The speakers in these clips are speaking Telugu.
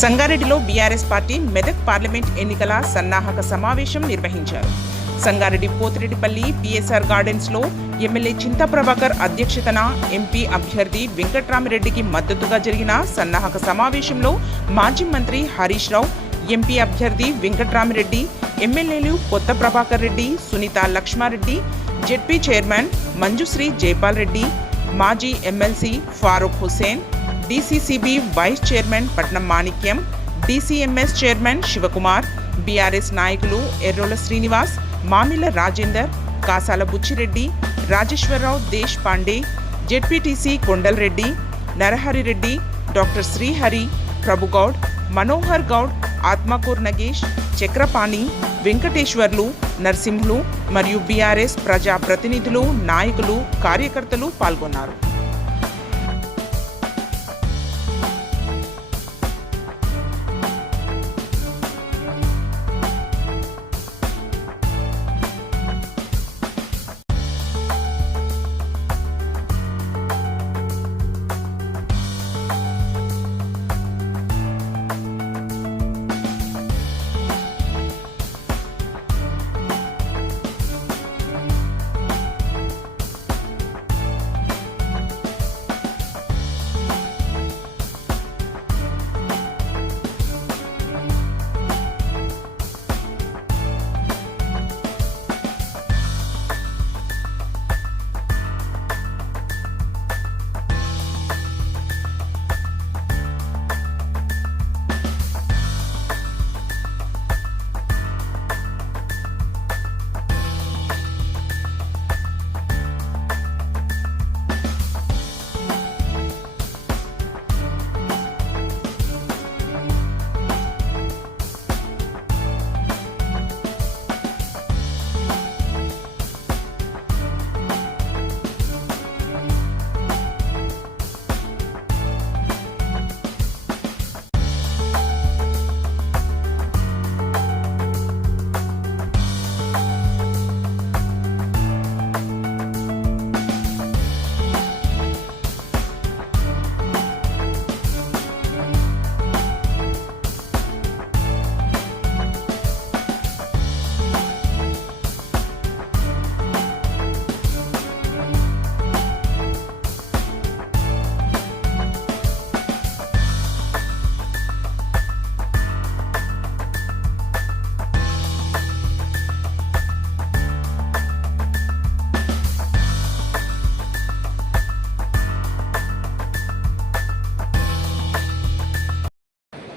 సంగారెడ్డిలో బీఆర్ఎస్ పార్టీ మెదక్ పార్లమెంట్ ఎన్నికల సన్నాహక సమావేశం నిర్వహించారు. సంగారెడ్డి పోతిరెడ్డిపల్లి పిఎస్ఆర్ గార్డెన్స్లో ఎమ్మెల్యే చింతా ప్రభాకర్ అధ్యక్షతన ఎంపీ అభ్యర్థి వెంకట్రామిరెడ్డికి మద్దతుగా జరిగిన సన్నాహక సమావేశంలో మాజీ మంత్రి హరీష్ రావు, ఎంపీ అభ్యర్థి వెంకట్రామిరెడ్డి, ఎమ్మెల్యేలు కొత్త ప్రభాకర్ రెడ్డి, సునీత లక్ష్మారెడ్డి, జెడ్పీ చైర్మన్ మంజుశ్రీ జైపాల్ రెడ్డి, మాజీ MLC Farooq Hussain, DCCB vice chairman Patnam Manikyam, DCMS chairman Shivakumar, BRS నాయకులు ఎర్రోల శ్రీనివాస్, మామిల రాజేందర్, కాసాల బుచ్చిరెడ్డి, రాజేశ్వరరావు దేశ్ పాండే, జెడ్పీటీసీ కొండల్ రెడ్డి, నరహరి రెడ్డి, డాక్టర్ శ్రీహరి, ప్రభుగౌడ్, మనోహర్ గౌడ్, ఆత్మకూర్ నగేష్, చక్రపాణి, వెంకటేశ్వర్లు, నర్సింహులు మరియు బీఆర్ఎస్ ప్రజా ప్రతినిధులు, నాయకులు, కార్యకర్తలు పాల్గొన్నారు.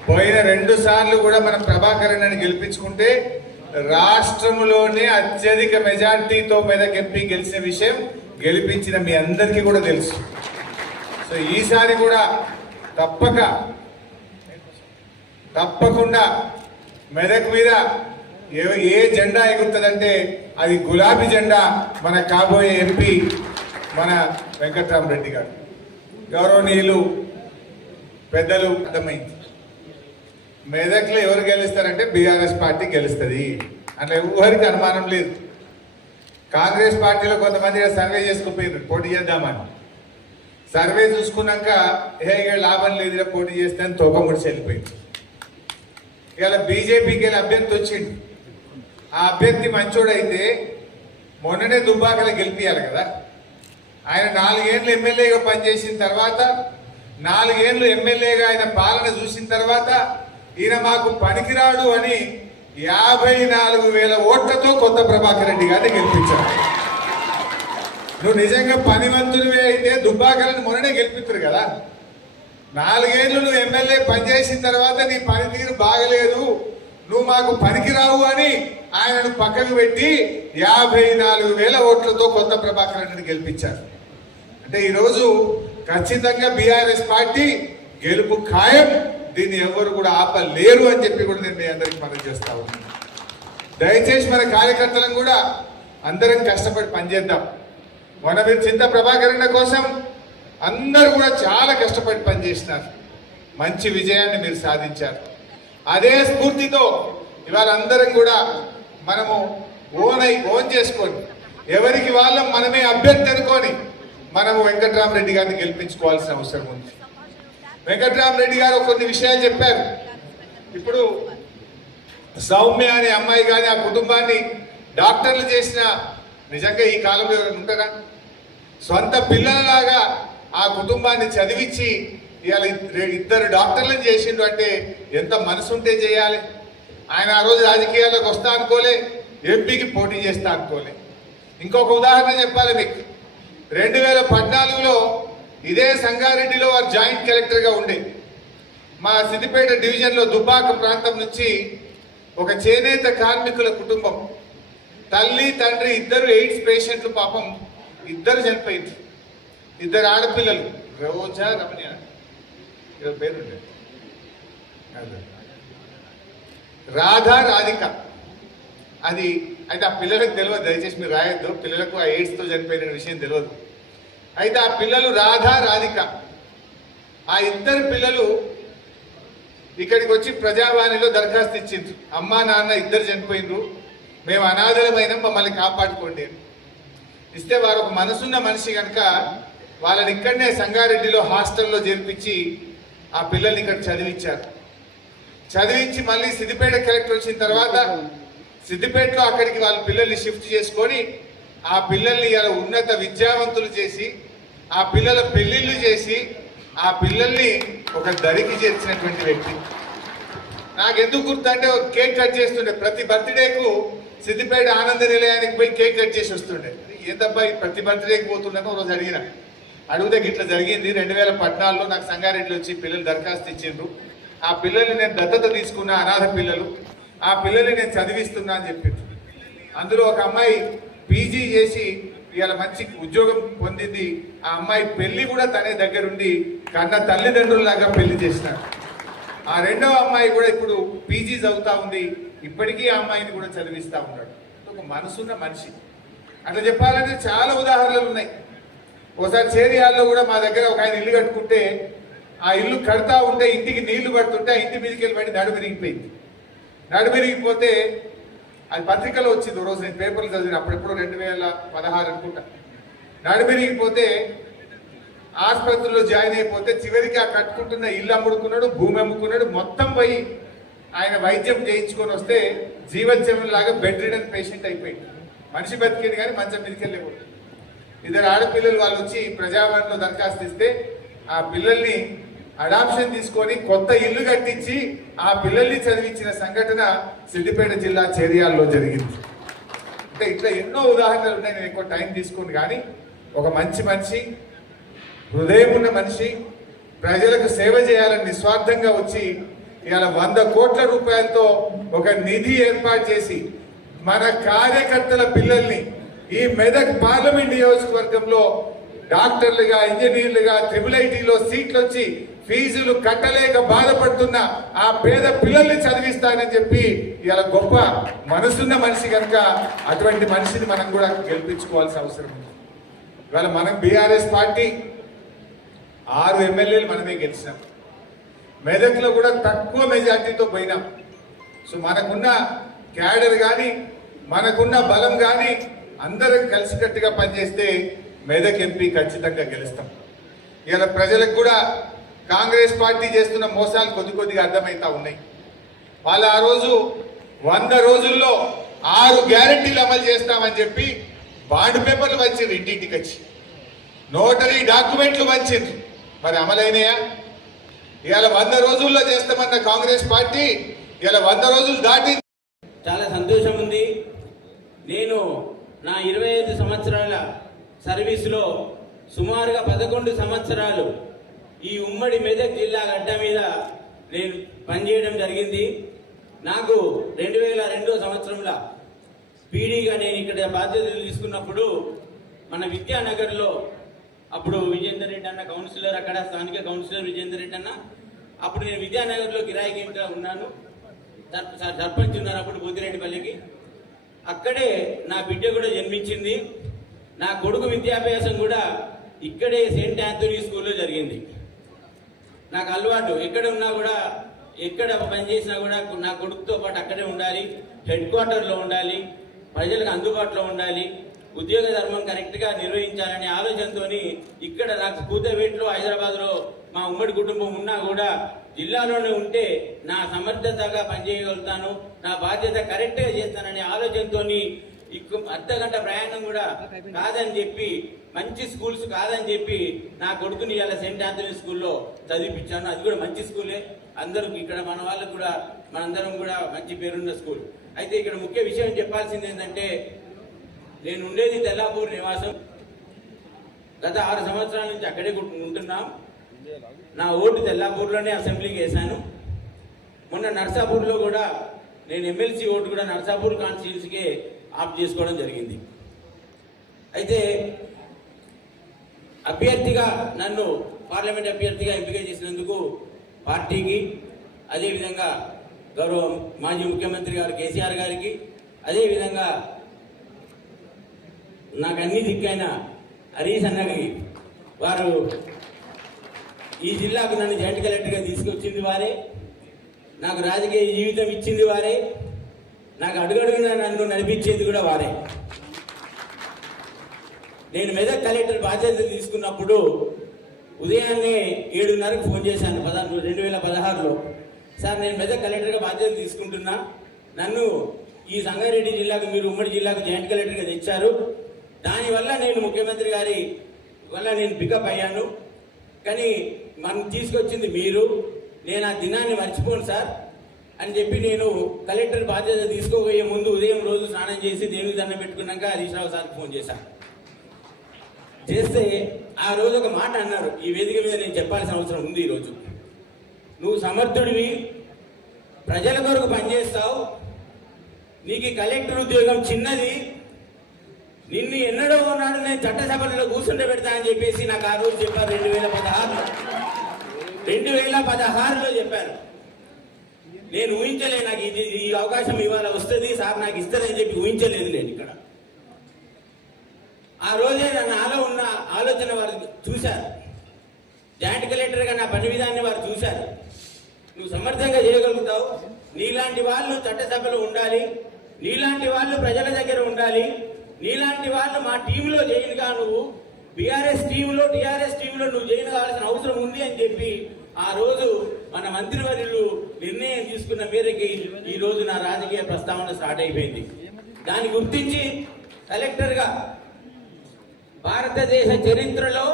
పోయిన 2 సార్లు కూడా మనం ప్రభాకర్ అన్నని గెలిపించుకుంటే రాష్ట్రంలోనే అత్యధిక మెజార్టీతో మెదక్ ఎంపీ గెలిచిన విషయం గెలిపించిన మీ అందరికీ కూడా తెలుసు. సో ఈసారి కూడా తప్పకుండా మెదక్ మీద ఏ జెండా ఎగురుతుందంటే అది గులాబీ జెండా. మన కాబోయే ఎంపీ మన వెంకట్రామిరెడ్డి గారు. గౌరవనీయులు పెద్దలు, అర్థమైంది మెదక్లో ఎవరు గెలుస్తారంటే బీఆర్ఎస్ పార్టీ గెలుస్తుంది అంటే ఎవరికి అనుమానం లేదు. కాంగ్రెస్ పార్టీలో కొంతమంది సర్వే చేసుకుపోయారు పోటీ చేద్దామని. సర్వే చూసుకున్నాక ఇక లాభం లేదు పోటీ చేస్తే అని తోకముడిచి వెళ్ళిపోయింది. ఇవాళ బీజేపీకి వెళ్ళి అభ్యర్థి వచ్చిండు. ఆ అభ్యర్థి మంచోడైతే మొన్ననే దుబ్బాకలో గెలిపియాలి కదా. ఆయన 4 ఏళ్ళు ఎమ్మెల్యేగా పనిచేసిన తర్వాత, 4 ఏళ్ళు ఎమ్మెల్యేగా ఆయన పాలన చూసిన తర్వాత ఈయన మాకు పనికిరాడు అని 54,000 ఓట్లతో కొత్త ప్రభాకర్ రెడ్డి గారిని గెలిపించారు. నువ్వు నిజంగా పనివంతునివే అయితే దుబ్బాకలను మొన్ననే గెలిపిస్తారు కదా. 4 ఏళ్ళు నువ్వు ఎమ్మెల్యే పనిచేసిన తర్వాత నీ పనితీరు బాగలేదు, నువ్వు మాకు పనికిరావు అని ఆయనను పక్కకు పెట్టి 54,000 ఓట్లతో కొత్త ప్రభాకర్ రెడ్డిని గెలిపించారు. అంటే ఈరోజు ఖచ్చితంగా బీఆర్ఎస్ పార్టీ గెలుపు ఖాయం. దీన్ని ఎవరు కూడా ఆపలేరు అని చెప్పి కూడా నేను మీ అందరికి మనం చేస్తా ఉన్నాను. దయచేసి మన కార్యకర్తలను కూడా అందరం కష్టపడి పనిచేద్దాం. మన మీరు చింతా ప్రభాకర్ కోసం అందరూ కూడా చాలా కష్టపడి పనిచేసినారు. మంచి విజయాన్ని మీరు సాధించారు. అదే స్ఫూర్తితో ఇవాళ అందరం కూడా మనము ఓన్ చేసుకొని ఎవరికి వాళ్ళం మనమే అభ్యర్థి అనుకొని మనము వెంకట్రామిరెడ్డి గారిని గెలిపించుకోవాల్సిన అవసరం ఉంది. వెంకట్రామిరెడ్డి గారు కొన్ని విషయాలు చెప్పారు. ఇప్పుడు సౌమ్య అనే అమ్మాయి కానీ ఆ కుటుంబాన్ని డాక్టర్లు చేసిన నిజంగా ఈ కాలంలో ఉంటారా? సొంత పిల్లలలాగా ఆ కుటుంబాన్ని చదివించి ఇవాళ ఇద్దరు డాక్టర్లను చేసిండు అంటే ఎంత మనసు ఉంటే చేయాలి. ఆయన ఆ రోజు రాజకీయాల్లోకి వస్తా అనుకోలే, ఎంపీకి పోటీ చేస్తా అనుకోలే. ఇంకొక ఉదాహరణ చెప్పాలి మీకు. 2014లో ఇదే సంగారెడ్డిలో వారు జాయింట్ కలెక్టర్గా ఉండే మా సిద్దిపేట డివిజన్లో దుబ్బాక ప్రాంతం నుంచి ఒక చేనేత కార్మికుల కుటుంబం, తల్లి తండ్రి ఇద్దరు ఎయిడ్స్ పేషెంట్లు, పాపం ఇద్దరు చనిపోయింది. ఇద్దరు ఆడపిల్లలు, రోజా రమణ్య పేరుండే, రాధా రాధిక. అది అయితే ఆ పిల్లలకు తెలియదు, దయచేసి మీరు రాయొద్దు, పిల్లలకు ఆ ఎయిడ్స్తో చనిపోయిన విషయం తెలియదు. అయితే ఆ పిల్లలు రాధా రాధిక, ఆ ఇద్దరు పిల్లలు ఇక్కడికి వచ్చి ప్రజావాణిలో దరఖాస్తు ఇచ్చిండ్రు. అమ్మా నాన్న ఇద్దరు చనిపోయినరు, మేము అనాథలమైన మమ్మల్ని కాపాడుకోండి. ఇస్తే వారు ఒక మనసున్న మనిషి కనుక వాళ్ళని ఇక్కడనే సంగారెడ్డిలో హాస్టల్లో చేర్పించి ఆ పిల్లల్ని ఇక్కడ చదివించారు. చదివించి మళ్ళీ సిద్దిపేట కలెక్టర్ వచ్చిన తర్వాత సిద్దిపేటలో అక్కడికి వాళ్ళ పిల్లల్ని షిఫ్ట్ చేసుకొని ఆ పిల్లల్ని ఇలా ఉన్నత విద్యావంతులు చేసి ఆ పిల్లల పెళ్లిళ్ళు చేసి ఆ పిల్లల్ని ఒక దరికి చేర్చినటువంటి వ్యక్తి. నాకెందుకు గుర్తు అంటే కేక్ కట్ చేస్తుండే, ప్రతి బర్త్డేకు సిద్దిపేట ఆనంద నిలయానికి పోయి కేక్ కట్ చేసి వస్తుండే. ఏందబ్బా ప్రతి బర్త్డేకి పోతుండని రోజు అడిగితే ఇట్లా జరిగింది. 2014లో నాకు సంగారెడ్డిలో వచ్చి పిల్లలు దరఖాస్తు ఇచ్చిండ్రు, ఆ పిల్లల్ని నేను దత్తత తీసుకున్న, అనాథ పిల్లలు, ఆ పిల్లల్ని నేను చదివిస్తున్నా అని చెప్పిండ్రు. అందులో ఒక అమ్మాయి పీజీ చేసి ఇవాళ మంచి ఉద్యోగం పొందింది. ఆ అమ్మాయి పెళ్లి కూడా తనే దగ్గరుండి కన్న తల్లిదండ్రులలాగా పెళ్లి చేసినాడు. ఆ రెండవ అమ్మాయి కూడా ఇప్పుడు పీజీ చదువుతా ఉంది, ఇప్పటికీ ఆ అమ్మాయిని కూడా చదివిస్తూ ఉన్నాడు. ఒక మనసున్న మనిషి. అట్లా చెప్పాలంటే చాలా ఉదాహరణలు ఉన్నాయి. ఒకసారి చేరియాల్లో కూడా మా దగ్గర ఒక ఆయన ఇల్లు కట్టుకుంటే ఆ ఇల్లు కడతా ఉంటే ఇంటికి నీళ్లు పడుతుంటే ఆ ఇంటి మీదకి వెళ్ళి పడి నడు విరిగిపోయింది. నడు విరిగిపోతే అది పత్రికలో వచ్చింది. రోజు నేను పేపర్లు చదివిన, అప్పుడెప్పుడు 2016 అనుకుంటా. నడు విరిగిపోతే ఆసుపత్రిలో జాయిన్ అయిపోతే చివరికి ఆ కట్టుకుంటున్న ఇల్లు అమ్ముడుకున్నాడు, భూమి అమ్ముకున్నాడు, మొత్తం పోయి ఆయన వైద్యం చేయించుకొని వస్తే జీవోత్సవం లాగా బెడ్ రిడన్ పేషెంట్ అయిపోయింది. మనిషి బతికేది కానీ మంచం మీదకి వెళ్ళేవాడు. ఇద్దరు ఆడపిల్లలు వాళ్ళు వచ్చి ప్రజావాణిలో దరఖాస్తు ఇస్తే ఆ పిల్లల్ని అడాప్షన్ తీసుకొని కొత్త ఇల్లు కట్టించి ఆ పిల్లల్ని చదివించిన సంఘటన సిద్దిపేట జిల్లా చేరియాల్లో జరిగింది. అంటే ఇట్లా ఎన్నో ఉదాహరణలు ఉన్నాయి. నేను ఎక్కువ టైం తీసుకోను కానీ ఒక మంచి మనిషి, హృదయం ఉన్న మనిషి, ప్రజలకు సేవ చేయాలని నిస్వార్థంగా వచ్చి ఇవాళ 100 కోట్ల రూపాయలతో ఒక నిధి ఏర్పాటు చేసి మన కార్యకర్తల పిల్లల్ని ఈ మెదక్ పార్లమెంట్ నియోజకవర్గంలో డాక్టర్లుగా, ఇంజనీర్లుగా, IIITలో సీట్లు వచ్చి ఫీజులు కట్టలేక బాధపడుతున్న ఆ పేద పిల్లల్ని చదివిస్తానని చెప్పి ఇవాళ గొప్ప మనసున్న మనిషి కనుక అటువంటి మనిషిని మనం కూడా గెలిపించుకోవాల్సిన అవసరం ఉంది. ఇవాళ మనం బీఆర్ఎస్ పార్టీ 6 ఎమ్మెల్యేలు మనమే గెలిచినాం. మెదక్లో కూడా తక్కువ మెజార్టీతో పోయినాం. సో మనకున్న క్యాడర్ కానీ మనకున్న బలం కానీ అందరం కలిసికట్టుగా పనిచేస్తే మెదక్ ఎంపీ ఖచ్చితంగా గెలుస్తాం. ఇలా ప్రజలకు కూడా కాంగ్రెస్ పార్టీ చేస్తున్న మోసాలు కొద్దిగా అర్థమవుతా ఉన్నాయి. వాళ్ళు ఆ రోజు 100 రోజుల్లో 6 గ్యారెంటీలు అమలు చేస్తామని చెప్పి బాండ్ పేపర్లు పంచారు, ఇంటింటికి వచ్చి నోటరీ డాక్యుమెంట్లు పంచారు. మరి అమలైనయా? ఇవాళ 100 రోజుల్లో చేస్తామన్న కాంగ్రెస్ పార్టీ ఇలా 100 రోజులు దాటి. చాలా సంతోషం ఉంది. నేను నా 25 సంవత్సరాల సర్వీసులో సుమారుగా 11 సంవత్సరాలు ఈ ఉమ్మడి మెదక్ జిల్లా గడ్డ మీద నేను పనిచేయడం జరిగింది. నాకు 2002 సంవత్సరంలో పీడీగా నేను ఇక్కడ బాధ్యతలు తీసుకున్నప్పుడు మన విద్యానగర్లో అప్పుడు విజేందర్ రెడ్డి అన్న కౌన్సిలర్, అక్కడ స్థానిక కౌన్సిలర్ విజేందర్ రెడ్డి అన్న, అప్పుడు నేను విద్యానగర్లో కిరాయికి ఇంట్లో ఉన్నాను, సర్పంచ్ ఉన్నారు అప్పుడు బుద్ధిరెడ్డిపల్లికి. అక్కడే నా బిడ్డ కూడా జన్మించింది. నా కొడుకు విద్యాభ్యాసం కూడా ఇక్కడే సెయింట్ ఆంథోనీ స్కూల్లో జరిగింది. నాకు అలవాటు, ఎక్కడ ఉన్నా కూడా ఎక్కడ పనిచేసినా కూడా నా కొడుకుతో పాటు అక్కడే ఉండాలి, హెడ్ క్వార్టర్లో ఉండాలి, ప్రజలకు అందుబాటులో ఉండాలి, ఉద్యోగ ధర్మం కరెక్ట్గా నిర్వహించాలనే ఆలోచనతో ఇక్కడ నాకు కూతవేట్లో హైదరాబాద్లో మా ఉమ్మడి కుటుంబం ఉన్నా కూడా జిల్లాలోనే ఉంటే నా సమర్థతగా పనిచేయగలుగుతాను, నా బాధ్యత కరెక్ట్గా చేస్తాననే ఆలోచనతో అర్ధగంట ప్రయాణం కూడా కాదని చెప్పి, మంచి స్కూల్స్ కాదని చెప్పి నా కొడుకుని ఇలా సెయింట్ ఆంథనీ స్కూల్లో చదివించాను. అది కూడా మంచి స్కూలే, అందరూ ఇక్కడ మన వాళ్ళకు కూడా మనందరం కూడా మంచి పేరున్న స్కూల్. అయితే ఇక్కడ ముఖ్య విషయం చెప్పాల్సింది ఏంటంటే, నేను ఉండేది తెల్లాపూర్ నివాసం. గత 6 సంవత్సరాల నుంచి అక్కడే ఉంటున్నాం. నా ఓటు తెల్లాపూర్లోనే అసెంబ్లీకి వేశాను. మొన్న నర్సాపూర్లో కూడా నేను ఎమ్మెల్సీ ఓటు కూడా నర్సాపూర్ కాన్స్టిట్యున్సీకే ఆప్ చేసుకోవడం జరిగింది. అయితే అభ్యర్థిగా నన్ను పార్లమెంట్ అభ్యర్థిగా ఎంపిక చేసినందుకు పార్టీకి, అదేవిధంగా గౌరవ మాజీ ముఖ్యమంత్రి గారు కేసీఆర్ గారికి, అదేవిధంగా నాకు అన్ని దిక్కైన హరీష్ అన్నకి, వారు ఈ జిల్లాకు నన్ను జాయింట్ కలెక్టర్గా తీసుకొచ్చింది వారే, నాకు రాజకీయ జీవితం ఇచ్చింది వారే, నాకు అడుగడుగునా నన్ను నడిపించేది కూడా వారే. నేను మెదక్ కలెక్టర్ బాధ్యతలు తీసుకున్నప్పుడు ఉదయాన్నే 7:30కు ఫోన్ చేశాను 2016లో. సార్, నేను మెదక్ కలెక్టర్గా బాధ్యతలు తీసుకుంటున్నా, నన్ను ఈ సంగారెడ్డి జిల్లాకు మీరు ఉమ్మడి జిల్లాకు జాయింట్ కలెక్టర్గా తెచ్చారు, దానివల్ల నేను ముఖ్యమంత్రి గారి వల్ల నేను పికప్ అయ్యాను, కానీ మనం తీసుకొచ్చింది మీరు, నేను ఆ దినాన్ని మర్చిపోను సార్ అని చెప్పి నేను కలెక్టర్ బాధ్యత తీసుకోబోయే ముందు ఉదయం రోజు స్నానం చేసి దేవుని దండం పెట్టుకున్నాక హరీష్ రావు సార్కి ఫోన్ చేశాను. చేస్తే ఆ రోజు ఒక మాట అన్నారు, ఈ వేదిక మీద నేను చెప్పాల్సిన అవసరం ఉంది. ఈరోజు నువ్వు సమర్థుడివి, ప్రజల కొరకు పనిచేస్తావు, నీకు కలెక్టర్ ఉద్యోగం చిన్నది, నిన్ను ఎన్నడో ఉన్నాడు నేను చట్టసభలో కూర్చుంటే పెడతా అని చెప్పేసి నాకు ఆ రోజు చెప్పారు. 2016లో చెప్పారు. నేను ఊహించలే, నాకు ఈ అవకాశం ఇవాళ వస్తుంది సార్ నాకు ఇస్తారని చెప్పి ఊహించలేదు నేను ఇక్కడ. ఆ రోజే నాలో ఉన్న ఆలోచన వారు చూశారు, జాయింట్ కలెక్టర్గా నా పని విధాన్ని వారు చూశారు. నువ్వు సమర్థంగా చేయగలుగుతావు, నీలాంటి వాళ్ళు చట్టసభలో ఉండాలి, నీలాంటి వాళ్ళు ప్రజల దగ్గర ఉండాలి, నీలాంటి వాళ్ళు మా టీంలో జైలుగా నువ్వు టీఆర్ఎస్ టీంలో నువ్వు జైలు కావాల్సిన అవసరం ఉంది అని చెప్పి ఆ రోజు మన మంత్రివర్యులు నిర్ణయం తీసుకున్న మేరకి ఈ రోజు నా రాజకీయ ప్రస్తావన స్టార్ట్ అయిపోయింది. దాన్ని గుర్తించి కలెక్టర్గా భారతదేశ చరిత్రలో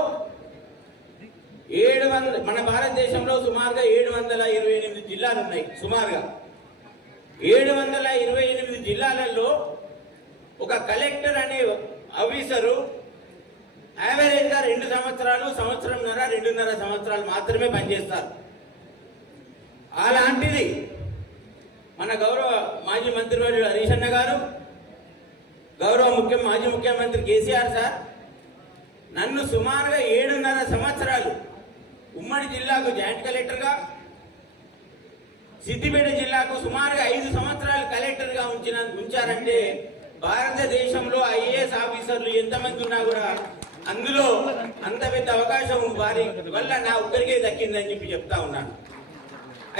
మన భారతదేశంలో సుమారుగా 728 జిల్లాలు ఉన్నాయి. సుమారుగా 728 జిల్లాలలో ఒక కలెక్టర్ అనే ఆఫీసరు యావరేజ్గా 2 సంవత్సరాలు, సంవత్సరంన్నర, 2.5 సంవత్సరాలు మాత్రమే పనిచేస్తారు. అలాంటిది మన గౌరవ మాజీ మంత్రివర్యులు హరీష్ అన్న గారు, గౌరవ మాజీ ముఖ్యమంత్రి కేసీఆర్ సార్ నన్ను సుమారుగా 7.5 సంవత్సరాలు ఉమ్మడి జిల్లాకు జాయింట్ కలెక్టర్గా, సిద్దిపేట జిల్లాకు సుమారుగా 5 సంవత్సరాలు కలెక్టర్గా ఉంచారంటే భారతదేశంలో ఐఏఎస్ ఆఫీసర్లు ఎంతమంది ఉన్నా కూడా అందులో అంత పెద్ద అవకాశం వారి వల్ల నా ఒక్కరికే దక్కిందని చెప్పి చెప్తా ఉన్నాను.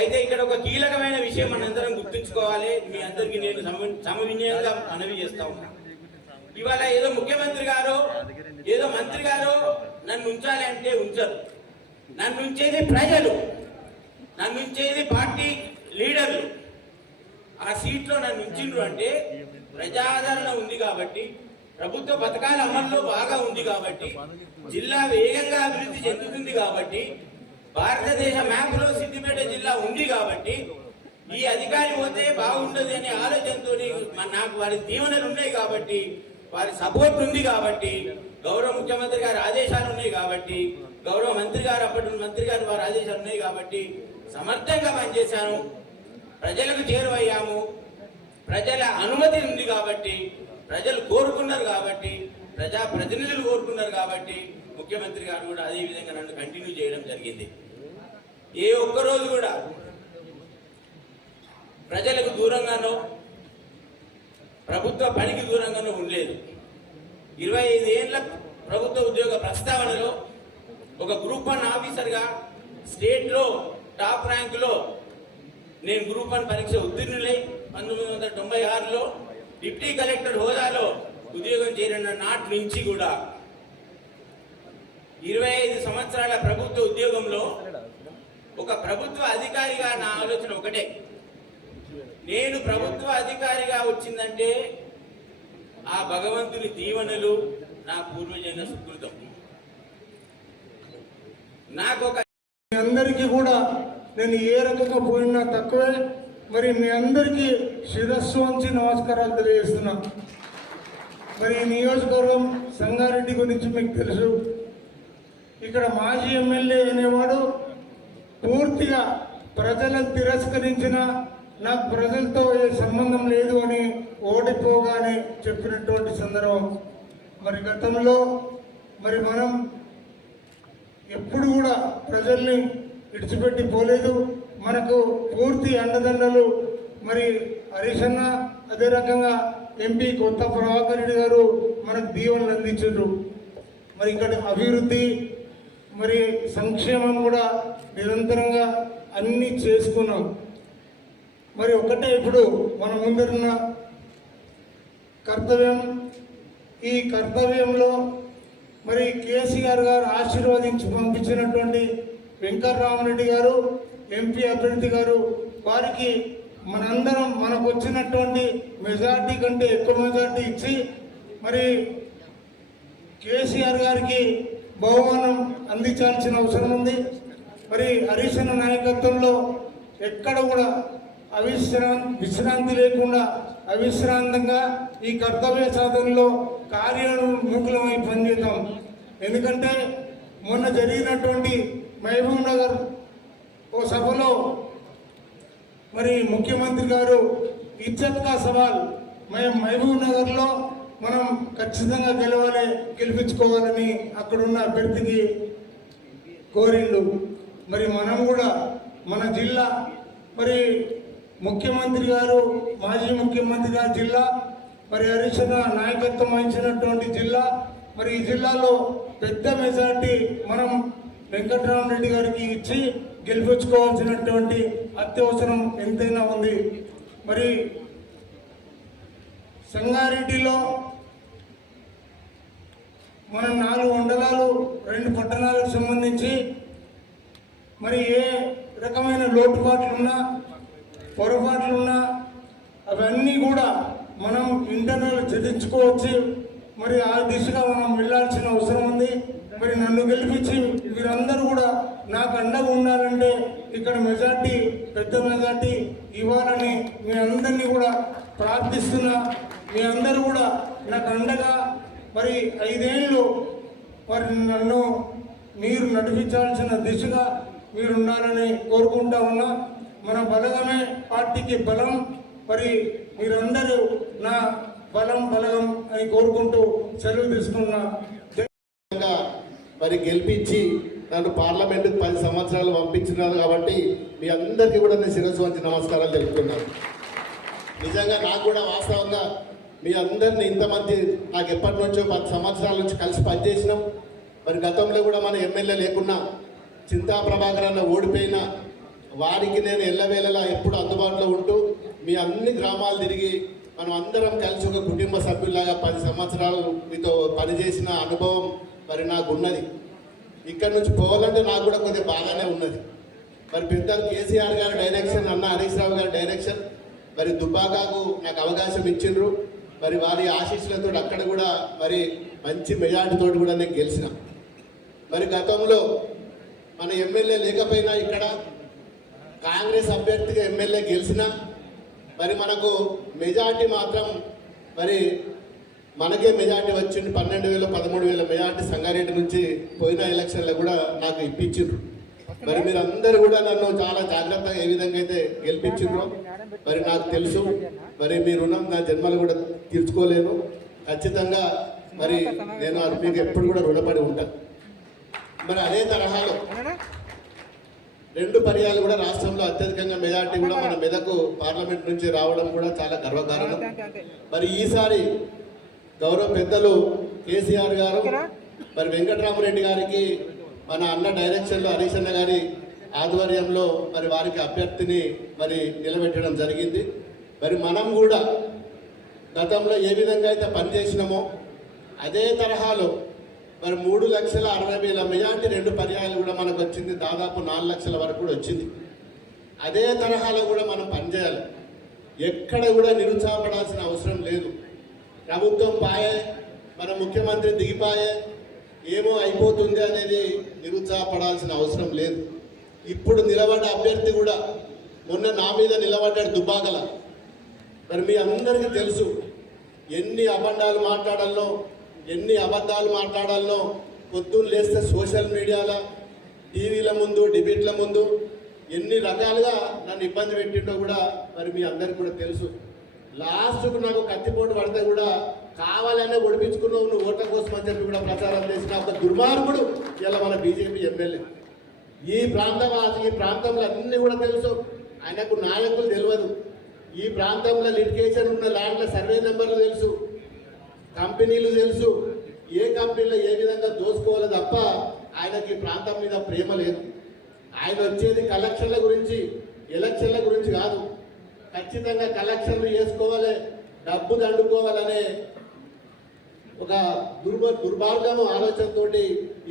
అయితే ఇక్కడ ఒక కీలకమైన విషయం మనందరం గుర్తుంచుకోవాలి. మీ అందరికీ నేను సమవినయంగా మనవి చేస్తా ఉన్నాను. ఇవాళ ఏదో ముఖ్యమంత్రి గారో ఏదో మంత్రి గారో నన్ను ఉంచాలి అంటే ఉంచరు. నన్ను ఉంచేది ప్రజలు, నన్ను ఉంచేది పార్టీ లీడర్లు. ఆ సీట్లో నన్ను ఉంచిండ్రు అంటే ప్రజాదరణ ఉంది కాబట్టి, ప్రభుత్వ పథకాల అమల్లో బాగా ఉంది కాబట్టి, జిల్లా వేగంగా అభివృద్ధి చెందుతుంది కాబట్టి, భారతదేశ మ్యాప్లో సిద్దిపేట జిల్లా ఉంది కాబట్టి, ఈ అధికారి పోతే బాగుంటుంది అనే ఆలోచనతో నాకు వారి దీవెనలు ఉన్నాయి కాబట్టి, వారి సపోర్ట్ ఉంది కాబట్టి, గౌరవ ముఖ్యమంత్రి గారి ఆదేశాలు ఉన్నాయి కాబట్టి, గౌరవ మంత్రి గారు అప్పటి మంత్రి గారు వారి ఆదేశాలు ఉన్నాయి కాబట్టి సమర్థంగా పనిచేశాను. ప్రజలకు చేరువయ్యాము, ప్రజల అనుమతి ఉంది కాబట్టి, ప్రజలు కోరుకున్నారు కాబట్టి, ప్రజా ప్రతినిధులు కోరుకున్నారు కాబట్టి ముఖ్యమంత్రి గారు కూడా అదే విధంగా నన్ను కంటిన్యూ చేయడం జరిగింది. ఏ ఒక్కరోజు కూడా ప్రజలకు దూరంగానో ప్రభుత్వ పనికి దూరంగానో ఉండలేదు. 25 ఏళ్ల ప్రభుత్వ ఉద్యోగ ప్రస్తావనలో ఒక గ్రూప్ 1 ఆఫీసర్గా స్టేట్లో టాప్ ర్యాంకులో నేను గ్రూప్ 1 పరీక్ష ఉత్తీర్ణులై 1996లో డిప్యూటీ కలెక్టర్ హోదాలో ఉద్యోగం చేరిన నాటి నుంచి కూడా 25 సంవత్సరాల ప్రభుత్వ ఉద్యోగంలో ఒక ప్రభుత్వ అధికారిగా నా ఆలోచన ఒకటే. నేను ప్రభుత్వ అధికారిగా వచ్చిందంటే ఆ భగవంతుని దీవెనలు, నా పూర్వజన్మ సుకృతం. నాకు ఒక మీ అందరికీ కూడా నేను ఏ రకంగా పోయినా తక్కువే. మరి మీ అందరికీ శిరస్సు వంచి నమస్కారాలు తెలియజేస్తున్నా. మరి ఈ నియోజకవర్గం సంగారెడ్డి గురించి మీకు తెలుసు. ఇక్కడ మాజీ ఎమ్మెల్యే అనేవాడు పూర్తిగా ప్రజలను తిరస్కరించిన, నాకు ప్రజలతో ఏ సంబంధం లేదు అని ఓడిపోగానే చెప్పినటువంటి సందర్భం. మరి గతంలో మరి మనం ఎప్పుడు కూడా ప్రజల్ని విడిచిపెట్టి పోలేదు. మనకు పూర్తి అండదండలు మరి హరీష్ అన్న, అదే రకంగా ఎంపీ కొత్త ప్రభాకర్ రెడ్డి గారు మనకు దీవెనలు అందించారు. మరి ఇక్కడ అభివృద్ధి మరి సంక్షేమం కూడా నిరంతరంగా అన్నీ చేసుకున్నాం. మరి ఒకటే ఇప్పుడు మన ముందున్న కర్తవ్యం. ఈ కర్తవ్యంలో మరి కేసీఆర్ గారు ఆశీర్వదించి పంపించినటువంటి వెంకట్రామరెడ్డి గారు ఎంపీ అభ్యర్థి గారు, వారికి మనందరం మనకు వచ్చినటువంటి మెజార్టీ కంటే ఎక్కువ మెజార్టీ ఇచ్చి మరి కేసీఆర్ గారికి బహుమానం అందించాల్సిన అవసరం ఉంది. మరి హరీష్ అన్న నాయకత్వంలో ఎక్కడ కూడా విశ్రాంతి లేకుండా అవిశ్రాంతంగా ఈ కర్తవ్య సాధనలో కార్యోన్ముఖులమై పనిచేద్దాం. ఎందుకంటే మొన్న జరిగినటువంటి మహబూబ్ నగర్ ఓ సభలో మరి ముఖ్యమంత్రి గారు ఇజ్జత్ కా సవాల్, మేము మహబూబ్ నగర్లో మనం ఖచ్చితంగా గెలిపించుకోవాలని అక్కడున్న అభ్యర్థికి కోరిండు. మరి మనం కూడా మన జిల్లా మరి ముఖ్యమంత్రి గారు, మాజీ ముఖ్యమంత్రి గారి జిల్లా, మరి హరీష్ అన్న నాయకత్వం వహించినటువంటి జిల్లా, మరి ఈ జిల్లాలో పెద్ద మెజార్టీ మనం వెంకట్రామరెడ్డి గారికి ఇచ్చి గెలిపించుకోవాల్సినటువంటి అత్యవసరం ఎంతైనా ఉంది. మరి సంగారెడ్డిలో మనం 4 మండలాలు 2 పట్టణాలకు సంబంధించి మరి ఏ రకమైన లోటుపాట్లున్నా పొరపాట్లున్నా అవన్నీ కూడా మనం ఇంటర్నల్ చర్చించుకోవచ్చు. మరి ఆ దిశగా మనం వెళ్ళాల్సిన అవసరం ఉంది. మరి నన్ను గెలిపించి మీరందరూ కూడా నాకు అండగా ఉండాలంటే ఇక్కడ మెజార్టీ, పెద్ద మెజార్టీ ఇవ్వాలని మీ అందరినీ కూడా ప్రార్థిస్తున్నా. మీ అందరూ కూడా నాకు అండగా మరి 5 ఏళ్ళు మరి నన్ను మీరు నడిపించాల్సిన దిశగా మీరు ఉండాలని కోరుకుంటా ఉన్నా. మన బలగమే పార్టీకి బలం. మరి మీరందరూ నా బలగం అని కోరుకుంటూ సెలవు తీసుకున్నా. మరి గెలిపించి నన్ను పార్లమెంటుకు 10 సంవత్సరాలు పంపించినారు కాబట్టి మీ అందరికీ కూడా నేను శిరస్సు వంచి నమస్కారాలు తెలుపుతున్నాను. నిజంగా నాకు కూడా వాస్తవంగా మీ అందరిని ఇంతమంది నాకు ఎప్పటి నుంచో 10 సంవత్సరాల నుంచి కలిసి పనిచేసినాం. మరి గతంలో కూడా మన ఎమ్మెల్యే లేకున్నా చింతా ప్రభాకర్ అన్న ఓడిపోయినా వారికి నేను ఎల్లవేళలా ఎప్పుడు అందుబాటులో ఉంటూ మీ అన్ని గ్రామాలు తిరిగి మనం అందరం కలిసి ఒక కుటుంబ సభ్యుల్లాగా 10 సంవత్సరాలు మీతో పనిచేసిన అనుభవం మరి నాకు ఉన్నది. ఇక్కడ నుంచి పోవాలంటే నాకు కూడా కొద్దిగా బాగానే ఉన్నది. మరి పెద్దలు కేసీఆర్ గారి డైరెక్షన్, అన్న హరీష్ రావు గారి డైరెక్షన్, మరి దుబ్బాకాకు నాకు అవకాశం ఇచ్చిండ్రు. మరి వారి ఆశీస్సులతో అక్కడ కూడా మరి మంచి మెజార్టీతో కూడా నేను గెలిచిన. మరి గతంలో మన ఎమ్మెల్యే లేకపోయినా ఇక్కడ కాంగ్రెస్ అభ్యర్థిగా ఎమ్మెల్యే గెలిచిన మరి మనకు మెజార్టీ మాత్రం మరి మనకే మెజార్టీ వచ్చింది. 12,000 13,000 మెజార్టీ సంగారెడ్డి నుంచి పోయిన ఎలక్షన్లో కూడా నాకు ఇప్పించిండ్రు. మరి మీరందరూ కూడా నన్ను చాలా జాగ్రత్తగా ఏ విధంగా అయితే గెలిపించిండ్రో మరి నాకు తెలుసు. మరి మీ రుణం నా జన్మలు కూడా తీర్చుకోలేను. ఖచ్చితంగా మరి నేను మీకు ఎప్పుడు కూడా రుణపడి ఉంటాను. మరి అదే తరహాలో 2 పర్యాలు కూడా రాష్ట్రంలో అత్యధికంగా మెజార్టీ కూడా మన మెదకు పార్లమెంట్ నుంచి రావడం కూడా చాలా గర్వకారణం. మరి ఈసారి గౌరవ పెద్దలు కేసీఆర్ గారు మరి వెంకట్రామరెడ్డి గారికి మన అన్న డైరెక్షన్లో హరీష్ అన్న గారి ఆధ్వర్యంలో మరి వారికి అభ్యర్థిని మరి నిలబెట్టడం జరిగింది. మరి మనం కూడా గతంలో ఏ విధంగా అయితే పనిచేసినామో అదే తరహాలో మరి 3,60,000 మెజార్టీ 2 పర్యాయాలు కూడా మనకు వచ్చింది. దాదాపు 4 లక్షల వరకు కూడా వచ్చింది. అదే తరహాలో కూడా మనం పనిచేయాలి. ఎక్కడ కూడా నిరుత్సాహపడాల్సిన అవసరం లేదు. ప్రభుత్వం పాయే, మన ముఖ్యమంత్రి దిగిపాయే, ఏమో అయిపోతుంది అనేది నిరుత్సాహపడాల్సిన అవసరం లేదు. ఇప్పుడు నిలబడ్డ అభ్యర్థి కూడా మొన్న నా మీద నిలబడ్డాడు దుబ్బాకల. మరి మీ అందరికీ తెలుసు ఎన్ని అబద్ధాలు మాట్లాడాలనో పొద్దున్న లేస్తే సోషల్ మీడియాలో, టీవీల ముందు, డిబేట్ల ముందు ఎన్ని రకాలుగా నన్ను ఇబ్బంది పెట్టిండో కూడా మరి మీ అందరికీ కూడా తెలుసు. లాస్ట్కు నాకు కత్తిపోటు పడితే కూడా కావాలనే ఒడిపించుకున్నావు నువ్వు ఓట్ల కోసం అని చెప్పి కూడా ప్రచారం చేసిన ఒక దుర్మార్గుడు ఇలా మన బీజేపీ ఎమ్మెల్యే. ఈ ప్రాంతంలో అన్నీ కూడా తెలుసు. ఆయనకు నాయకులు తెలియదు. ఈ ప్రాంతంలో లిటిగేషన్ ఉన్న ల్యాండ్ల సర్వే నెంబర్లు తెలుసు, కంపెనీలు తెలుసు, ఏ కంపెనీలో ఏ విధంగా దోసుకోవాలో తప్ప ఆయనకి ప్రాంతం మీద ప్రేమ లేదు. ఆయన వచ్చేది కలెక్షన్ల గురించి, ఎలక్షన్ల గురించి కాదు. ఖచ్చితంగా కలెక్షన్లు చేసుకోవాలి, డబ్బు దండుకోవాలనే ఒక దుర్మార్గము ఆలోచనతో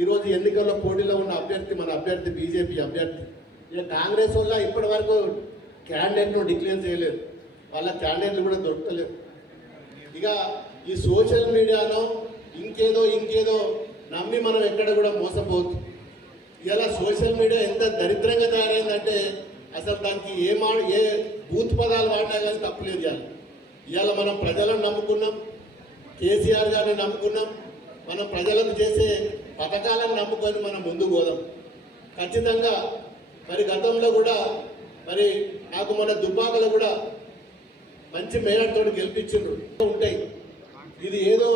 ఈరోజు ఎన్నికల్లో పోటీలో ఉన్న అభ్యర్థి మన అభ్యర్థి బీజేపీ అభ్యర్థి. ఇక కాంగ్రెస్ వల్ల ఇప్పటి వరకు క్యాండిడేట్ను డిక్లేర్ చేయలేదు, వాళ్ళ క్యాండిడేట్లు కూడా దొరకలేదు. ఇక ఈ సోషల్ మీడియాలో ఇంకేదో నమ్మి మనం ఎక్కడ కూడా మోసపోవచ్చు. ఇలా సోషల్ మీడియా ఎంత దరిద్రంగా తయారైందంటే అసలు దానికి ఏ బూత్ పదాలు వాడినా కానీ తప్పులేదు. ఇవాళ మనం ప్రజలను నమ్ముకున్నాం, కేసీఆర్ గారిని నమ్ముకున్నాం, మనం ప్రజలకు చేసే పథకాలను నమ్ముకొని మనం ముందుకు పోదాం. ఖచ్చితంగా మరి గతంలో కూడా మరి నాకు మన దుబ్బాకలో కూడా మంచి మేయర్తో గెలిపించిండ్రు ఉంటాయి. ఇది ఏదో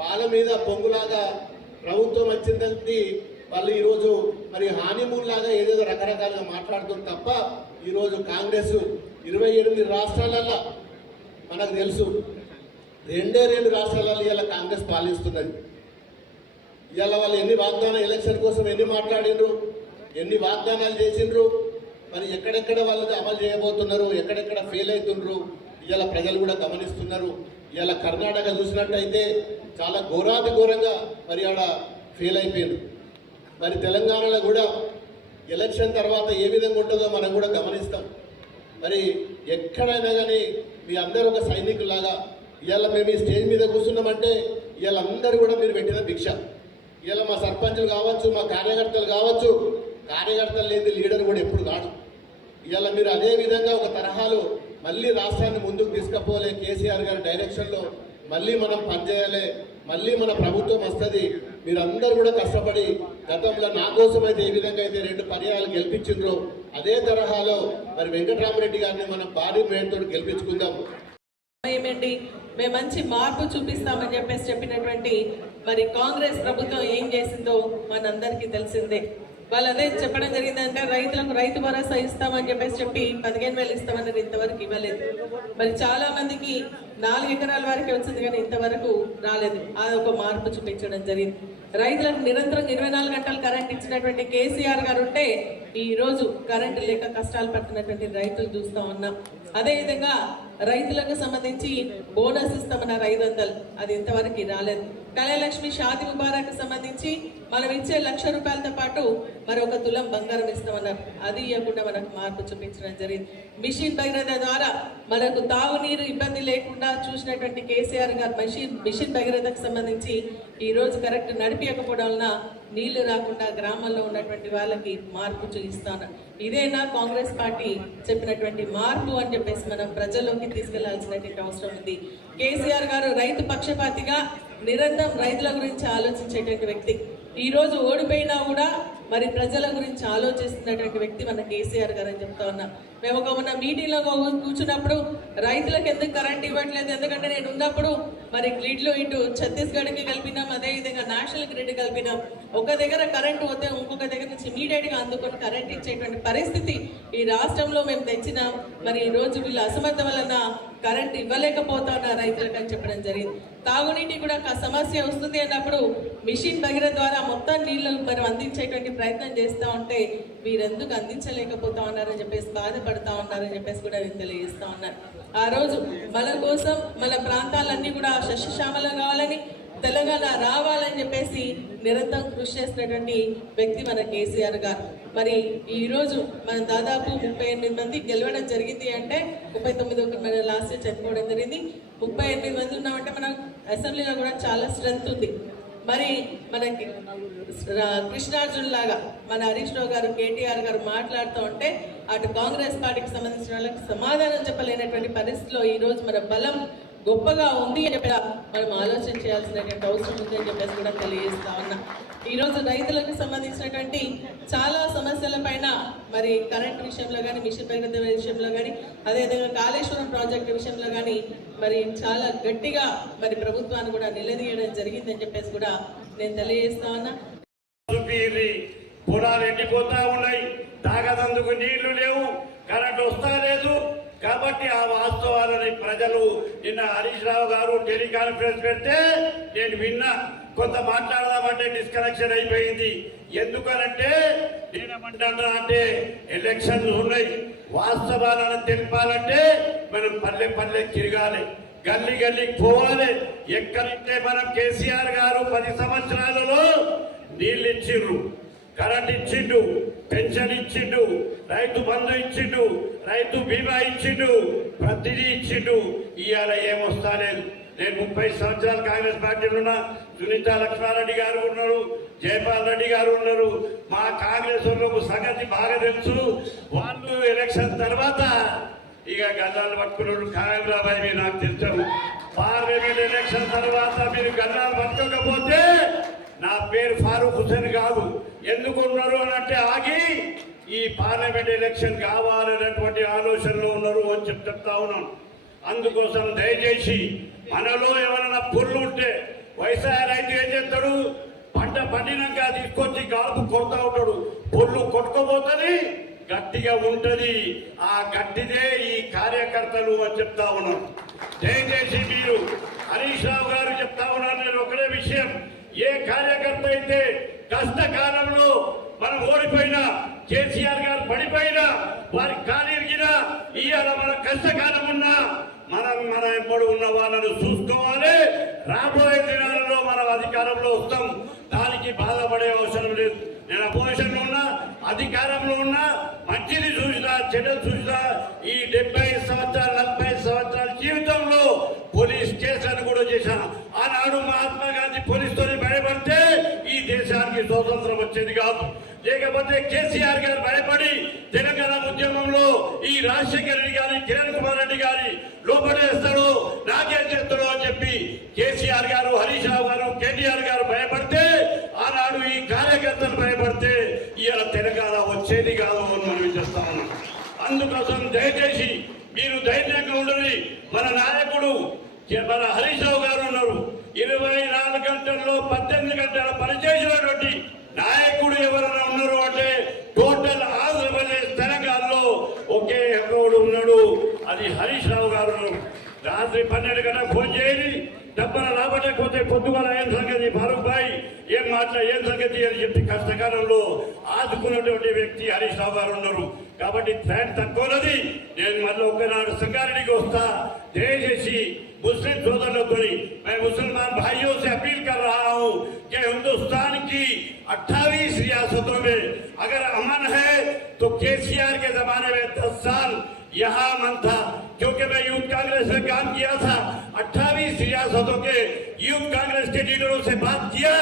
పాల మీద పొంగులాగా ప్రభుత్వం వచ్చిందంటే వాళ్ళు ఈరోజు మరి హానిమూన్ లాగా ఏదేదో రకరకాలుగా మాట్లాడుతుంది తప్ప ఈరోజు కాంగ్రెస్ 28 రాష్ట్రాలలో మనకు తెలుసు, 2 రాష్ట్రాలలో ఇలా కాంగ్రెస్ పాలిస్తున్నది. ఇవాళ వాళ్ళు ఎన్ని వాగ్దానాలు ఎలక్షన్ కోసం ఎన్ని మాట్లాడిండ్రు, ఎన్ని వాగ్దానాలు చేసిండ్రు, మరి ఎక్కడెక్కడ వాళ్ళది అమలు చేయబోతున్నారు, ఎక్కడెక్కడ ఫెయిల్ అవుతుండ్రు ఇవాళ ప్రజలు కూడా గమనిస్తున్నారు. ఇవాళ కర్ణాటక చూసినట్టయితే చాలా ఘోరంగా మరి ఆడ ఫెయిల్ అయిపోయింది. మరి తెలంగాణలో కూడా ఎలక్షన్ తర్వాత ఏ విధంగా ఉంటుందో మనం కూడా గమనిస్తాం. మరి ఎక్కడైనా కానీ మీ అందరూ ఒక సైనికులాగా ఇవాళ మేము ఈ స్టేజ్ మీద కూర్చున్నామంటే ఇవాళ అందరూ కూడా మీరు పెట్టిన భిక్ష. ఇవాళ మా సర్పంచులు కావచ్చు, మా కార్యకర్తలు కావచ్చు, కార్యకర్తలు లేని లీడర్ కూడా ఎప్పుడు కాదు. ఇవాళ మీరు అదే విధంగా ఒక తరహాలో మళ్ళీ రాష్ట్రాన్ని ముందుకు తీసుకుపోలే, కేసీఆర్ గారి డైరెక్షన్లో మళ్ళీ మనం పనిచేయాలి, మళ్ళీ మన ప్రభుత్వం వస్తుంది. మీరందరూ కూడా కష్టపడి గతంలో నా కోసం అయితే ఏ విధంగా అయితే 2 పర్యాయాలు గెలిపించిండ్రో అదే తరహాలో మరి వెంకటరామరెడ్డి గారిని మనం భారీ మేయర్తో గెలిపించుకుందాం. ఏమండి మేము మంచి మార్పు చూపిస్తామని చెప్పినటువంటి మరి కాంగ్రెస్ ప్రభుత్వం ఏం చేసిందో మనందరికీ తెలిసిందే. వాళ్ళు అదే చెప్పడం జరిగిందంటే రైతులకు రైతు భరోసా ఇస్తామని చెప్పి 15,000 ఇస్తామన్నారు, ఇంతవరకు ఇవ్వలేదు. మరి చాలా మందికి 4 ఎకరాల వరకే వచ్చింది కానీ ఇంతవరకు రాలేదు. అది ఒక మార్పు చూపించడం జరిగింది. రైతులకు నిరంతరం 24 గంటలు కరెంట్ ఇచ్చినటువంటి కేసీఆర్ గారు ఉంటే ఈ రోజు కరెంటు లేక కష్టాలు పడుతున్నటువంటి రైతులు చూస్తూ ఉన్నాం. అదేవిధంగా రైతులకు సంబంధించి బోనస్ ఇస్తామన్నారు 500, అది ఇంతవరకు రాలేదు. కళ్యాణలక్ష్మి షాది ముబారక్ సంబంధించి మనం ఇచ్చే 1,00,000 రూపాయలతో పాటు మరొక తులం బంగారం ఇస్తామన్నారు, అది ఇవ్వకుండా మనకు మార్పు చూపించడం జరిగింది. మిషన్ భగీరథ ద్వారా మనకు తాగునీరు ఇబ్బంది లేకుండా చూసినటువంటి కేసీఆర్ గారు మిషన్ భగీరథకు సంబంధించి ఈ రోజు కరెక్ట్ నడిపించకపోవడం వలన నీళ్లు రాకుండా గ్రామాల్లో ఉన్నటువంటి వాళ్ళకి మార్పు చూపిస్తాను. ఇదేనా కాంగ్రెస్ పార్టీ చెప్పినటువంటి మార్పు అని చెప్పేసి మనం ప్రజల్లోకి తీసుకెళ్లాల్సినటువంటి అవసరం ఉంది. కేసీఆర్ గారు రైతు పక్షపాతిగా నిరంతరం రైతుల గురించి ఆలోచించేటువంటి వ్యక్తి. ఈ రోజు ఓడిపోయినా కూడా మరి ప్రజల గురించి ఆలోచిస్తున్నటువంటి వ్యక్తి మన కేసీఆర్ గారు అని చెప్తా ఉన్నా. మేము మొన్న మీటింగ్లో కూర్చున్నప్పుడు రైతులకు ఎందుకు కరెంట్ ఇవ్వట్లేదు, ఎందుకంటే నేను ఉన్నప్పుడు మరి గ్రిడ్లు ఇటు ఛత్తీస్గఢ్కి కలిపినాం, అదేవిధంగా నేషనల్ గ్రిడ్ కలిపినాం. ఒక దగ్గర కరెంటు పోతే ఇంకొక దగ్గర నుంచి ఇమీడియట్గా అందుకొని కరెంట్ ఇచ్చేటువంటి పరిస్థితి ఈ రాష్ట్రంలో మేము తెచ్చినాం. మరి ఈ రోజు వీళ్ళ అసమర్థ వలన కరెంట్ ఇవ్వలేకపోతా ఉన్న రైతులకు అని చెప్పడం జరిగింది. తాగునీటి కూడా సమస్య వస్తుంది అన్నప్పుడు మిషన్ భగీరథ ద్వారా మొత్తం నీళ్లు మనం అందించేటువంటి ప్రయత్నం చేస్తూ ఉంటే వీరెందుకు అందించలేకపోతా ఉన్నారని చెప్పేసి బాధపడతా ఉన్నారని చెప్పేసి కూడా తెలియజేస్తా ఉన్నారు. ఆ రోజు మన కోసం మన ప్రాంతాలన్నీ కూడా సస్యశ్యామలం కావాలని, తెలంగాణ రావాలని చెప్పేసి నిరంతరం కృషి చేసినటువంటి వ్యక్తి మన కేసీఆర్ గారు. మరి ఈరోజు మనం దాదాపు 38 మంది గెలవడం జరిగింది అంటే 39 మన లాస్ట్ ఇయర్ చనిపోవడం జరిగింది. 38 మంది ఉన్నామంటే మన అసెంబ్లీలో కూడా చాలా స్ట్రెంత్ ఉంది. మరి మనకి కృష్ణార్జున్ లాగా మన హరీష్ రావు గారు, కేటీఆర్ గారు మాట్లాడుతూ ఉంటే అటు కాంగ్రెస్ పార్టీకి సంబంధించిన వాళ్ళకి సమాధానం చెప్పలేనటువంటి పరిస్థితిలో ఈరోజు మన బలం గొప్పగా ఉంది అని చెప్పి మనం ఆలోచన చేయాల్సినటువంటి అవసరం ఉంది అని చెప్పేసి కూడా తెలియజేస్తా ఉన్నా. ఈరోజు రైతులకు సంబంధించినటువంటి చాలా సమస్యల పైన మరి కరెంట్ విషయంలో కానీ, మిషన్ భగీరథ విషయంలో కానీ, అదేవిధంగా కాళేశ్వరం ప్రాజెక్టు విషయంలో కానీ మరి చాలా గట్టిగా మరి ప్రభుత్వాన్ని కూడా నిలదీయడం జరిగిందని చెప్పేసి కూడా నేను తెలియజేస్తా ఉన్నా. పొలాలు ఎండిపోతా ఉన్నాయి, తాగదందుకు నీళ్లు లేవు, కరెంట్ వస్తా లేదు. కాబట్టి ఆ వాస్తవాలని ప్రజలు నిన్న హరీష్ రావు గారు టెలికాన్ఫరెన్స్ పెడితే నేను విన్నా. కొంత మాట్లాడదామంటే డిస్కనెక్షన్ అయిపోయింది. ఎందుకనంటే నేనేమంటున్నా అంటే ఎలక్షన్లు ఉన్నాయి, వాస్తవాలను తెలిపాలంటే మనం పల్లె పల్లె తిరగాలి, గల్లీ గల్లీకి పోవాలి. ఎక్కడంటే మనం కేసీఆర్ గారు 10 సంవత్సరాలలో నీళ్ళు ఇచ్చిండ్రు, కరెంట్ ఇచ్చిండు, పెన్షన్ ఇచ్చిండు, రైతు బంధు ఇచ్చిండు, రైతు బీమా ఇచ్చిండు, ప్రతిదీ ఇచ్చిండు. ఇవాళ ఏమొస్తాలేదు. నేను 30 సంవత్సరాలు కాంగ్రెస్ పార్టీలో ఉన్నా. సునీత లక్ష్మారెడ్డి గారు ఉన్నారు, జయపాల్ రెడ్డి గారు ఉన్నారు. మా కాంగ్రెస్ వాళ్ళకు సంగతి బాగా తెలుసు. వాళ్ళు ఎలక్షన్ తర్వాత ఇక గల్లాలు పట్టుకున్నాడు. కాంగ్రాబాయ్ మీరు నాకు తెలుసు. పార్లమెంట్ ఎలక్షన్ తర్వాత మీరు గల్లాలు పట్టుకోకపోతే నా పేరు ఫారూక్ హుసేన్ కాదు. ఎందుకు ఉన్నారు అని అంటే ఆగి ఈ పార్లమెంట్ ఎలక్షన్ కావాలనేటువంటి ఆలోచనలో ఉన్నారు అని చెప్తా ఉన్నాను. అందుకోసం దయచేసి మనలో ఎవరైనా పుర్లు ఉంటే వ్యవసాయ రైతు ఏం చేస్తాడు, పంట పండినాక తీసుకొచ్చి గాలుపు కొడతా ఉంటాడు, పుర్లు కొట్టుకోబోతుంది, గట్టిగా ఉంటది. ఆ గట్టిదే ఈ కార్యకర్తలు అని చెప్తా ఉన్నాను. దయచేసి మీరు హరీష్ రావు గారు చెప్తా ఉన్నారు. నేను ఒకటే విషయం, ఏ కార్యకర్త అయితే కష్టకాలంలో మనం ఓడిపోయినా, కేసీఆర్ గారు పడిపోయినా, వారి కాలిరిగినా, ఇవాళ మన కష్టకాలం ఉన్నా మన ఎంబడి ఉన్న వాళ్ళను చూసుకోవాలి. రాబోయే దినాలలో మనం అధికారంలో వస్తాం, దానికి బాధపడే అవసరం లేదు. నేను అపోజిషన్లో ఉన్నా, అధికారంలో ఉన్నా, మంచిది చూసినా చెడు చూసినా ఈ 70 సంవత్సరాలు 40 సంవత్సరాల జీవితంలో పోలీస్ కేసులను కూడా చేశాను. ఆనాడు మహాత్మా గాంధీ పోలీసుతో భయపడితే ఈ దేశానికి స్వాతంత్రం వచ్చేది కాదు. లేకపోతే కేసీఆర్ గారు భయపడి తెలంగాణ ఉద్యమంలో ఈ రాజశేఖర రెడ్డి గారి, కిరణ్ కుమార్ రెడ్డి గారి లోపడేస్తాడో నాకేం చేస్తాడో అని చెప్పి కేసీఆర్ గారు, హరీష్ రావు గారు, కేటీఆర్ గారు భయపడితే, ఆనాడు ఈ కార్యకర్తలు భయపడితే ఇవాళ తెలంగాణ వచ్చేది కాదు అని మనం చేస్తా ఉన్నాం. అందుకోసం దయచేసి మీరు ధైర్యంగా ఉండాలి. మన నాయకుడు మన హరీష్ రావు గారు ఉన్నారు. 24 గంటల్లో 18 గంటల పనిచేసినటువంటి నాయకుడు ఎవరైనా ఉన్నారు అంటే టోటల్ ఆంధ్రప్రదేశ్ తెలంగాణలో ఒకే ఎవరు ఉన్నాడు, అది హరీష్ రావు గారు. రాత్రి 12 గంటలకు ఫోన్ చేయండి, డబ్బులు రాబట్టకపోతే పొద్దుగాల ఏం సంగతి, ఫారూక్ భాయ్ ఏం ఏం సంగతి అని చెప్పి కష్టకాలంలో ఆదుకున్నటువంటి వ్యక్తి హరీష్ రావు గారు ఉన్నారు. కాబట్టి ట్రైన్ తక్కువది. నేను మళ్ళీ ఒకనాడు సంగారెడ్డికి వస్తా. దయచేసి मुस्लिम सोदरों को मैं मुसलमान भाइयों से अपील कर रहा हूं कि हिंदुस्तान की 28 रियासतों में अगर अमन है तो केसीआर के जमाने में 10 साल यहाँ अमन था, क्योंकि मैं यूथ कांग्रेस में काम किया था। 28 रियासतों के यूथ कांग्रेस के लीडरों से बात किया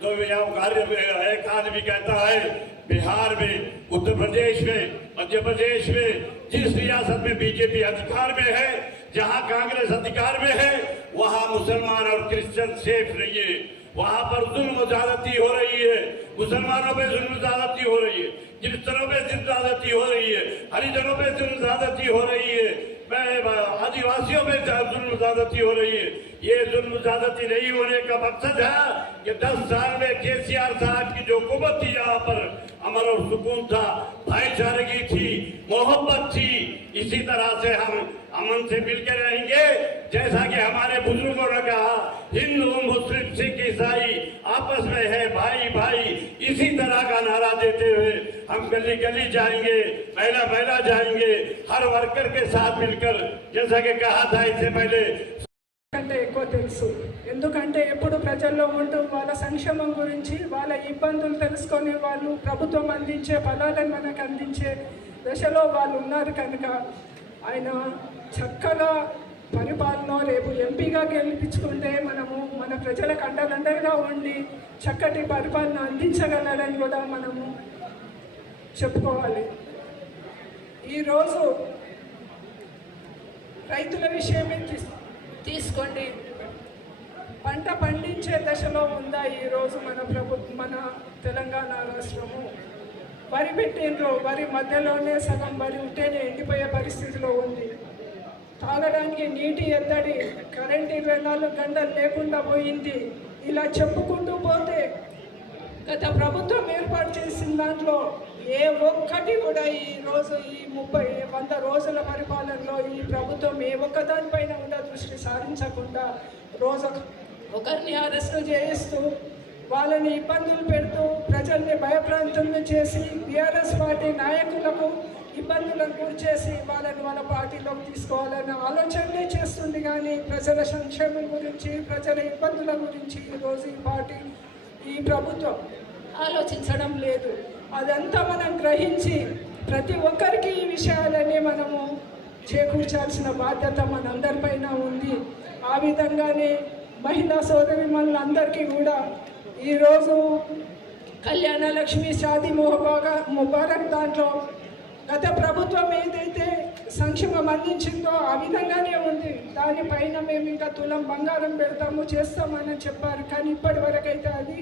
तो एक आदमी कहता है बिहार में, उत्तर प्रदेश में, मध्य प्रदेश में, जिस रियासत में बीजेपी अधिकार में है, जहां कांग्रेस अधिकार में है, वहां मुसलमान और क्रिश्चियन सेफ नहीं है। वहां पर जुल्म ज्यादती हो रही है, मुसलमानों पे जुल्म ज्यादती हो रही है, क्रिश्चियनों पे जुल्म ज्यादती हो रही है, हरिजनों पे जुल्म ज्यादती हो रही है, आदिवासियों में जुल्म ज्यादती हो रही है। ये जुल्म ज्यादती नहीं होने का मकसद है कि 10 साल में केसीआर साहब की जो हुकूमत थी, यहाँ पर अमन और सुकून था, भाईचारगी थी, मोहब्बत थी। इसी तरह से हम अमन से मिलकर रहेंगे। जैसा कि हमारे बुजुर्गों ने कहा, हिंदू मुस्लिम सिख ईसाई आपस में है भाई भाई, इसी तरह का नारा देते हुए हम गली गली जाएंगे, महिला महिला जाएंगे, हर वर्कर के साथ मिलकर, जैसा कि कहा था इससे पहले కంటే ఎక్కువ తెలుసు. ఎందుకంటే ఎప్పుడు ప్రజల్లో ఉంటూ వాళ్ళ సంక్షేమం గురించి, వాళ్ళ ఇబ్బందులు తెలుసుకొని వాళ్ళు ప్రభుత్వం అందించే ఫలాలను మనకు అందించే దశలో వాళ్ళు ఉన్నారు కనుక ఆయన చక్కగా పరిపాలన రేపు ఎంపీగా గెలిపించుకుంటే మనము మన ప్రజలకు అండదండగా ఉండి చక్కటి పరిపాలన అందించగలరని కూడా మనము చెప్పుకోవాలి. ఈరోజు రైతుల విషయమే తీసుకోండి, పంట పండించే దశలో ఉందా ఈరోజు మన తెలంగాణ రాష్ట్రము? వరి పెట్టిండ్రు, వరి మధ్యలోనే సగం వరి ఉంటేనే ఎండిపోయే పరిస్థితిలో ఉంది. తాగడానికి నీటి ఎద్దడి, కరెంట్ 24 గంటలు లేకుండా పోయింది. ఇలా చెప్పుకుంటూ పోతే గత ప్రభుత్వం ఏర్పాటు చేసిన దాంట్లో ఏ ఒక్కటి కూడా ఈరోజు ఈ 100 రోజుల పరిపాలనలో ఈ ప్రభుత్వం ఏ ఒక్కదానిపైన కూడా దృష్టి సారించకుండా రోజు ఒకరిని అరెస్టు చేయిస్తూ వాళ్ళని ఇబ్బందులు పెడుతూ ప్రజల్ని భయప్రాంతులను చేసి బీఆర్ఎస్ పార్టీ నాయకులకు ఇబ్బందులను గురి చేసి వాళ్ళ పార్టీలోకి తీసుకోవాలన్న ఆలోచనలే చేస్తుంది. కానీ ప్రజల సంక్షేమం గురించి, ప్రజల ఇబ్బందుల గురించి ఈరోజు ఈ ప్రభుత్వం ఆలోచించడం లేదు. అదంతా మనం గ్రహించి ప్రతి ఒక్కరికి ఈ విషయాలన్నీ మనము చేకూర్చాల్సిన బాధ్యత మనందరిపైన ఉంది. ఆ విధంగానే మహిళా సోదరిమణులందరికీ కూడా ఈరోజు కళ్యాణ లక్ష్మి షాదీ ముబారక్ దాంట్లో గత ప్రభుత్వం ఏదైతే సంక్షేమం అందించిందో ఆ విధంగానే ఉంది. దానిపైన మేము ఇంకా తులం బంగారం పెడతాము, చేస్తామని చెప్పారు. కానీ ఇప్పటి వరకు అయితే అది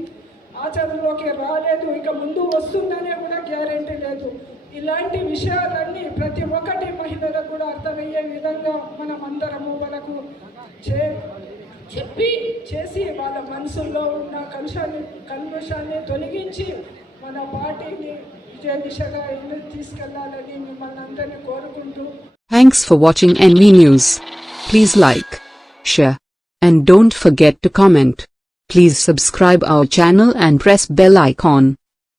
ఆచరణలోకి రాలేదు. ఇక ముందు వస్తుందనే కూడా గ్యారెంటీ లేదు. ఇలాంటి విషయాలన్నీ ప్రతి ఒక్కటి మహిళలకు కూడా అర్థమయ్యే విధంగా మనం అందరము వాళ్ళకు చేసి వాళ్ళ మనసుల్లో ఉన్న కల్మషాన్ని తొలగించి మన పార్టీని విజయ దిశగా తీసుకెళ్లాలని మిమ్మల్ని అందరినీ కోరుకుంటూ. Thanks for watching NV News. Please like, share, and don't forget to comment. Please subscribe our channel and press bell icon.